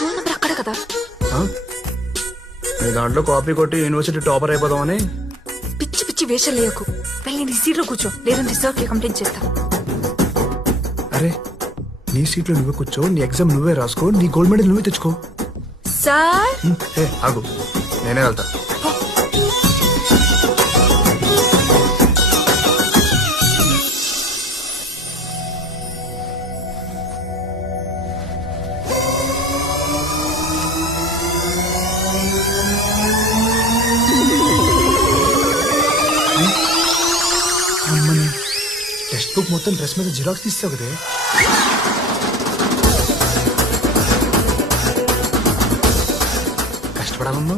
Roll number అక్కడ కదా. ఆ? నీ దాంట్లో కాపీ కొట్టి యూనివర్సిటీ టాపర్ అయిపోదామని. పిచ్చి పిచ్చి వేషాలు లేయకు. వెళ్ళి నీ సీట్ లో కూర్చో, లేదంటే సార్ కి కంప్లైంట్ చేస్తా. అరే నీ సీట్లో నువ్వే కూర్చో, నీ ఎగ్జామ్ నువ్వే రాసుకో, నీ గోల్డ్ మెడల్ నువ్వే తెచ్చుకో. సార్ ఏ ఆగు, నేనే వెళ్తా. అమ్మని టెక్స్ట్ బుక్ మొత్తం డ్రెస్ మీద జిరాక్స్ తీస్తావు కదే. కష్టపడాలమ్మా.